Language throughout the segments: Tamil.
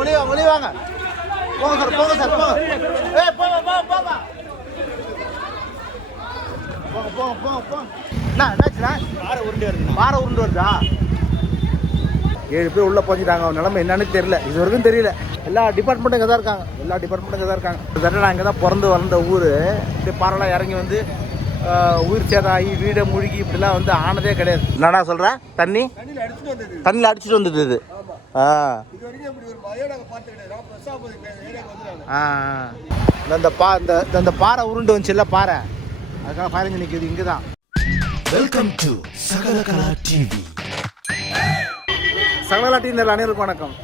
வெளியே வாங்க வெளியே வாங்க. போங்க சார் போங்க சார் போங்க. ஏய் போங்க போங்க போங்க. போங்க போங்க போங்க போங்க. என்ன என்னாச்சுண்ணா? பாறை உருண்டி வருதா? ஏழு பேர் உள்ள போஞ்சிட்டாங்க. அவன் நிலைமை என்னன்னு தெரியல. இது வரைக்கும் தெரியல. எல்லா டிபார்ட்மெண்ட்டும் இங்கே தான் இருக்காங்க. எல்லா டிபார்ட்மெண்ட்டும் இங்கே தான் இருக்காங்க. கிட்டத்தட்ட நான் இங்கே தான் பிறந்து வளர்ந்த ஊர். இப்படி பாறைலாம் இறங்கி வந்து உயிர் சேதம் ஆகி வீடை முழுகி இப்படிலாம் வந்து ஆனதே கிடையாது. என்னடா சொல்ற? தண்ணி? தண்ணியில் அடிச்சுட்டு வந்தது. தண்ணியில் அடிச்சிட்டு வந்தது இது இந்த- பா இந்த இந்த- இந்த பாறை உருண்டு வந்துச்சுல்ல பாறை? அதுக்காக இன்ஜின் நிற்குது இங்கே தான் வெல்கம் டு சகலகலா டிவி சகலலா டீனர் அனைவருக்கும் வணக்கம்.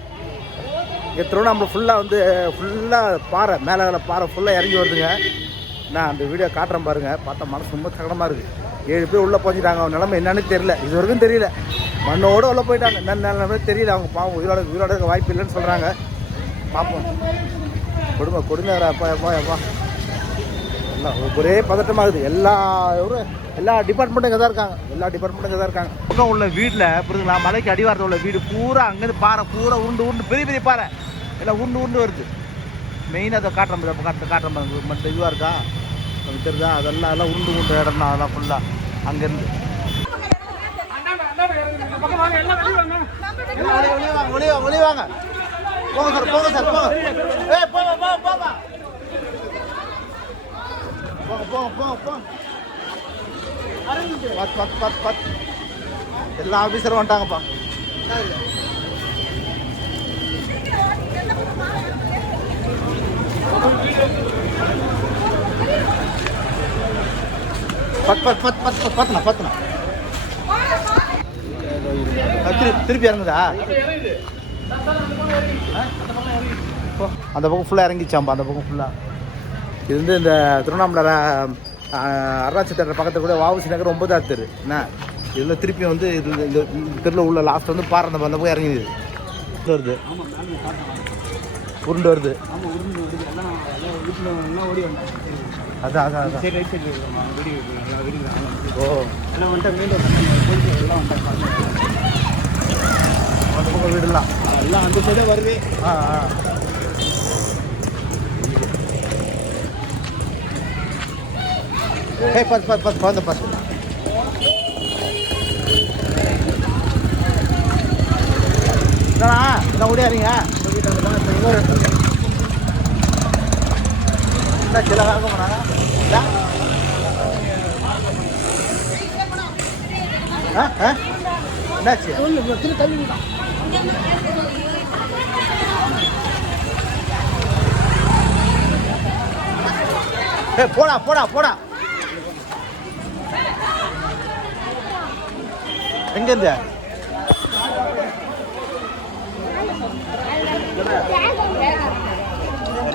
இங்கே திருவண்ணாமலை ஃபுல்லாக வந்து ஃபுல்லாக பாறை மேலே பாறை ஃபுல்லாக இறங்கி வருதுங்க. நான் அந்த வீடியோ காட்டுறேன் பாருங்க. பார்த்தா மனசு ரொம்ப சகடமாக இருக்குது ஏழு பேர் உள்ளே போஞ்சிட்டாங்க அவன் நிலைமை என்னன்னு தெரியல. இது வரைக்கும் தெரியல. மண்ணோடு உள்ளே போயிட்டாங்க. என்ன நிலைமை தெரியல. அவங்க பாவம் உயிரோட உயிரோட இருக்க வாய்ப்பு இல்லைன்னு சொல்கிறாங்க பார்ப்போம் கொடுங்க கொடுங்க அப்பா எப்பா எப்பா எல்லாம் ஒரே பதட்டமாகுது எல்லா ஊரும் எல்லா டிபார்ட்மெண்ட்டும் இங்கே தான் இருக்காங்க. எல்லா டிபார்ட்மெண்ட்டும் இங்கே தான் இருக்காங்க. பக்கம் உள்ள வீட்டில் புரியுதுங்களா? மலைக்கு அடிவாரத்தில் உள்ள வீடு. பூரா அங்கேருந்து பாறை பூரா உருண்டு உருண்டு பெரிய பெரிய பாறை. எல்லாம் உருண்டு உருண்டு வருது. மெயினாக அதை காட்டுற மாதிரி அப்போ காட்டுற காட்டுற மாதிரி மற்ற இதுவாக இருக்கா? தெரியுதா? அதெல்லாம் எல்லாம் உருண்டு உருண்டு இடம் தான் அதெல்லாம் ஃபுல்லாக அங்கேருந்து. வெளியே வாங்க வெளியே வாங்க போங்க சார் போங்க சார் போங்க ஏய் போங்க போங்க போங்க போங்க போங்க போங்க போங்க பத்து பத்து எல்லா ஆஃபீஸரும் வந்துட்டாங்கப்பா பத் பத் பத் பத்து பத்துண்ணா பத்துண்ணா திருப்பி திருப்பி இறங்குதா. அந்த பக்கம் ஃபுல்லாக இறங்கிச்சாம்பா அந்த பக்கம் ஃபுல்லாக இது வந்து இந்த திருவண்ணாமலை அருணாச்சல் தேட்டர் பக்கத்தில் கூட வாவுசி நகர் ஒன்பதாவது தெரு. என்ன? இதில் திருப்பி வந்து இது இந்த- தெருவில் உள்ள லாஸ்ட் வந்து பாறை அந்த போய் இறங்கிது. வருது. உருண்டு வருது. எல்லாம் ஓடி வந்தாங்க அதான் அதான் அதான். சரி ரைட் சைடு வீடியோ எல்லாம் வீடியோ ஓ. எல்லாம் வந்துட்டு மீண்டும் போலீஸ் எல்லாம் வந்துட்டாங்க வீடெல்லாம் எல்லாம் அந்த சைடே வருது. ஆ ஆ. ஏய் பத்து பத்து பத்து பத்து பத்து. என்னண்ணா என்ன ஓடியாரீங்க என்ன சில வேகம் பண்ணாங்க என்னாச்சு ஏய் போடா போடா போடா எங்க இருந்து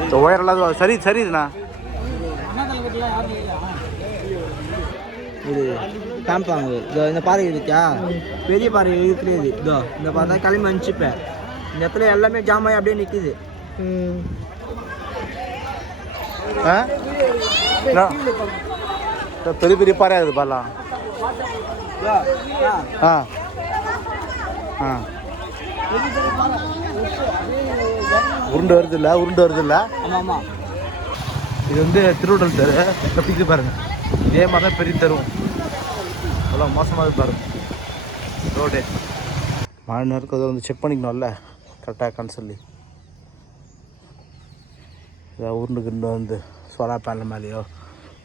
இந்த ஒயர் எல்லாம் சரி சரி இது காமிப்பாங்க இதோ இந்த பாறை இருக்கா பெரிய பாறை இருக்கிறது இதோ. இந்த பார்த்தா கிளம்பி அனுப்பிச்சுப்பேன். இந்த இடத்துல எல்லாமே ஜாம் ஆகி அப்படியே நிற்குது பெரிய பெரிய பாறை அது பாலாம் ஆ. ஆ. உருண்டு வருது இல்லை உருண்டு வருது இல்லை ஆமாம் ஆமாம் இது வந்து திருவள்ளூர் தெரு. தப்பிக்கு பாருங்க. இதே மாதிரி தான் பெரிய தெருவும் அவ்வளோ மோசமாக பாருங்க ரோடு மழை நேரத்துக்கு அதை வந்து செக் பண்ணிக்கணும்ல. கரெக்டாக இருக்கான்னு சொல்லி. இதை உருண்டுக்கிண்டு வந்து சோலார் பேனல் மேலேயோ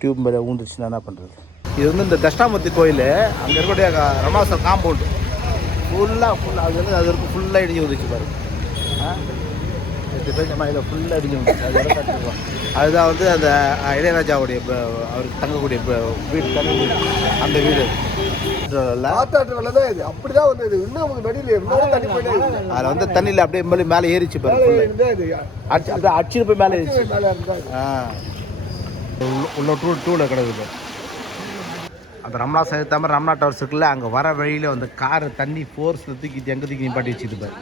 டியூப் மேலே ஊந்துச்சுன்னா என்ன பண்ணுறது இது வந்து இந்த தஷ்டாமூர்த்தி கோயில். அங்கே இருக்கக்கூடிய ரமணாசர் காம்பவுண்டு ஃபுல்லாக ஃபுல்லாக அது வந்து அது வரைக்கும் ஃபுல்லாக இடிஞ்சு வந்துச்சு பாருங்க எட்டு பேர் இதில் ஃபுல்லாக கட்டுருவோம் அதுதான் வந்து அந்த இளையராஜாவுடைய அவருக்கு தங்கக்கூடிய வீடு வீடு. அந்த வீடு. அதில் வந்து தண்ணியில் அப்படியே மேலே மேலே ஏறிச்சு பாருங்க அடிச்சு அப்படியே அடிச்சுட்டு போய் மேலே ஏறிச்சு. உள்ள- டூ டூவில் கிடக்குது அந்த ரம்னா சேர்த்த மாதிரி ரம்னா டவர்ஸ் இருக்குல்ல அங்கே வர வழியில் வந்து காரை தண்ணி ஃபோர்ஸில் தூக்கி எங்கே தூக்கி நிப்பாட்டி வச்சுது பாரு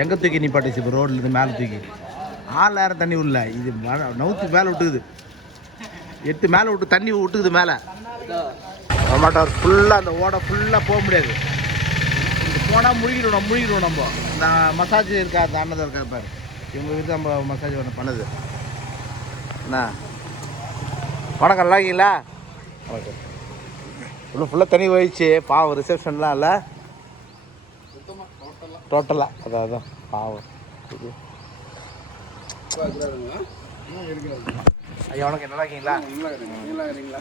எங்கே தூக்கி நிப்பாட்டி இப்போ ரோட்லேருந்து மேலே தூக்கி. ஆளாயிரம் நேரம் தண்ணி உள்ள. இது நவுத்து மேலே விட்டுக்குது. எட்டு மேலே விட்டு தண்ணி விட்டுக்குது மேலே. ரம்னா ஃபுல்லாக அந்த ஓடை ஃபுல்லாக போக முடியாது. போனால் முழுகிடுவோம் முழுகிடுவோம் நம்ம இந்த மசாஜ் இருக்கா அந்த அண்ணதை இருக்கா பாரு. இவங்க வீட்டு நம்ம மசாஜ் பண்ண பண்ணது. என்ன வணக்கம் நல்லா இருக்கீங்களா? வணக்கம். உள்ள ஃபுல்லாக தண்ணி போயிடுச்சு பாவம் ரிசப்ஷன்லாம் இல்லை. டோட்டலாக அதான் அதான். பாவம். இது. ஐயா உனக்கு நல்லா இருக்கீங்களா?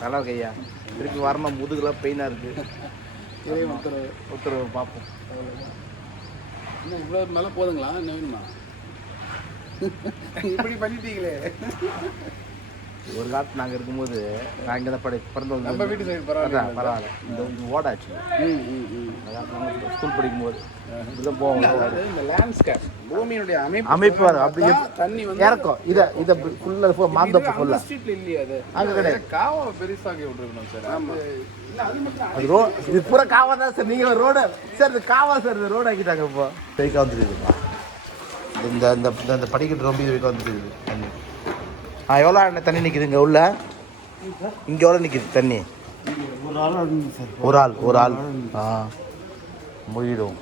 நல்லா இருக்கு ஐயா. திருப்பி வரணும் முதுகுலாம் பெயினாக இருக்கு. உத்தரவு பார்ப்போம். இன்னும் இவ்வளோ மேலே போதுங்களா? என்ன வேணுமா இப்படி பண்ணிட்டீங்களே. ஒரு காலத்து நாங்கள் இருக்கும்போது நான் இங்கே தான் படி பிறந்து வந்து நம்ம வீட்டு side பரவாயில்ல. அதான், பரவாயில்ல. இந்த இந்த ஓடாச்சு ம் ம் ம். அதான் நாங்கள் ஸ்கூல் படிக்கும்போது. இப்படிதான் போவோம். இந்த லேண்ட்ஸ்கேப் பூமியினுடைய அமைப்பு அமைப்பு வரும் அப்படி தண்ணி வந்து இறக்கும். இதை இதை ஃபுல்லாக மாந்தப்பு ஃபுல்லாக ஸ்ட்ரீட்ல இல்லையே அது. அங்கே கிடையாது. காவலை பெருசாக்கி விட்டுருக்கணும் சார். ஆமா. இல்ல அது அது ரோ இது பூரா காவா தான் சார். நீங்கள் ரோடு சார் இது காவா சார். இந்த ரோடு ஆக்கிட்டாங்க இப்போ. வெயிக்காக வந்துருக்குதுப்பா. இந்த இந்த இந்த படிக்கட்டு ரொம்ப வெயிக்காக வந்துருக்குது. தண்ணி ஆ எவ்வளோ அண்ணே தண்ணி நிற்கிதுங்க உள்ள? இங்கே எவ்வளோ நிற்கிது தண்ணி? ஒரு ஆள் சார். ஒரு ஆள் ஒரு ஆள். ஆ முழுகிடும்